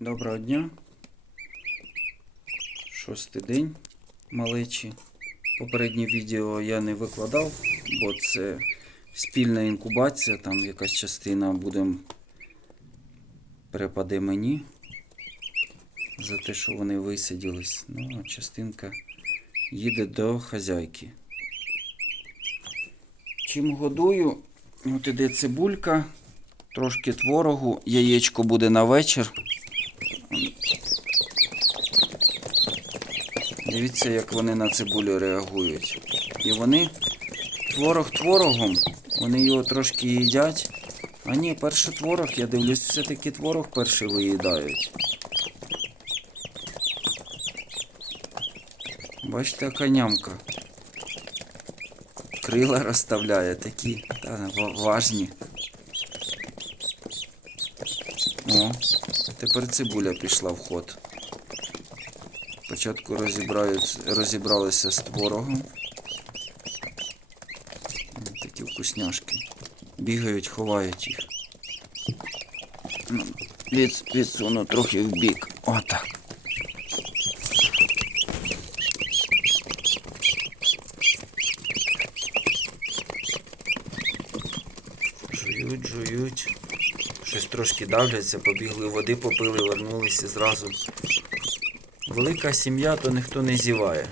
Доброго дня. Шостий день малечі. Попереднє відео я не викладав, бо це спільна інкубація, там якась частина буде перепаде мені за те, що вони висиділись. Ну, а частинка їде до хазяйки. Чим годую? От іде цибулька, трошки творогу, яєчко буде на вечір. Дивіться, як вони на цибулю реагують. І вони творог творогом, вони його трошки їдять. А ні, перший творог, я дивлюсь, все-таки творог перший виїдають. Бачите, яка нямка. Крила розставляє такі та, важні. О, тепер цибуля пішла в ход. Спочатку розібралися з творогом. Такі вкусняшки. Бігають, ховають їх. Від, відсуну трохи в бік. Отак. Жують, жують. Щось трошки давляться, побігли води, попили, вернулися зразу. Велика сім'я, то ніхто не зіває.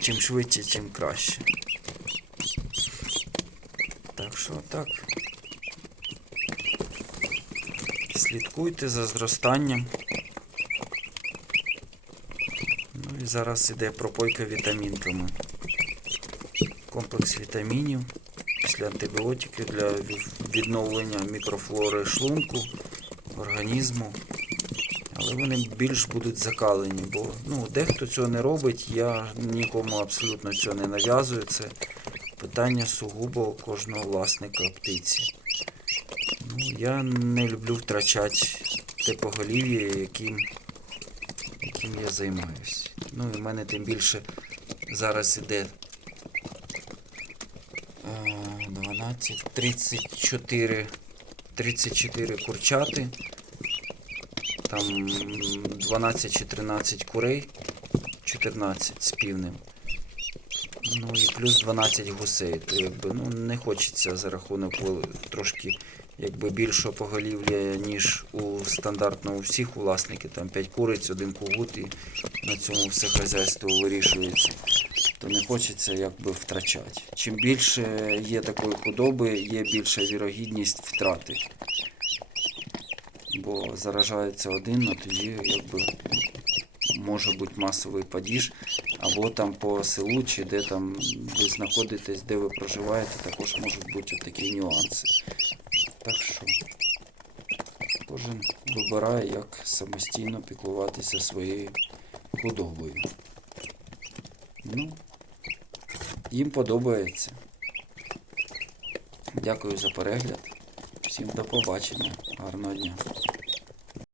Чим швидше, чим краще. Так що так. Слідкуйте за зростанням. Ну і зараз іде пропойка вітамінками. Комплекс вітамінів після антибіотиків для відновлення мікрофлори шлунку, організму. Але вони більш будуть закалені, бо ну, дехто цього не робить, я нікому абсолютно цього не нав'язую. Це питання сугубо кожного власника птиці. Ну, я не люблю втрачати те поголів'я, яким, яким я займаюся. Ну і в мене тим більше зараз іде е, 12, 34, 34 курчати. Там 12 чи 13 курей, 14 з півнем. Ну і плюс 12 гусей. То якби ну не хочеться за рахунок трошки якби більшого поголів'я, ніж у стандартно у всіх у власників. Там 5 куриць, один кугут і на цьому все хазяйство вирішується. То не хочеться якби втрачати. Чим більше є такої худоби, є більша вірогідність втрати бо заражається один, а тоді якби може бути масовий падіж, або там по селу, чи де там ви знаходитесь, де ви проживаєте, також можуть бути такі нюанси. Так що кожен вибирає, як самостійно піклуватися своєю худобою. Ну, їм подобається. Дякую за перегляд. Всім до побачення. Гарного дня.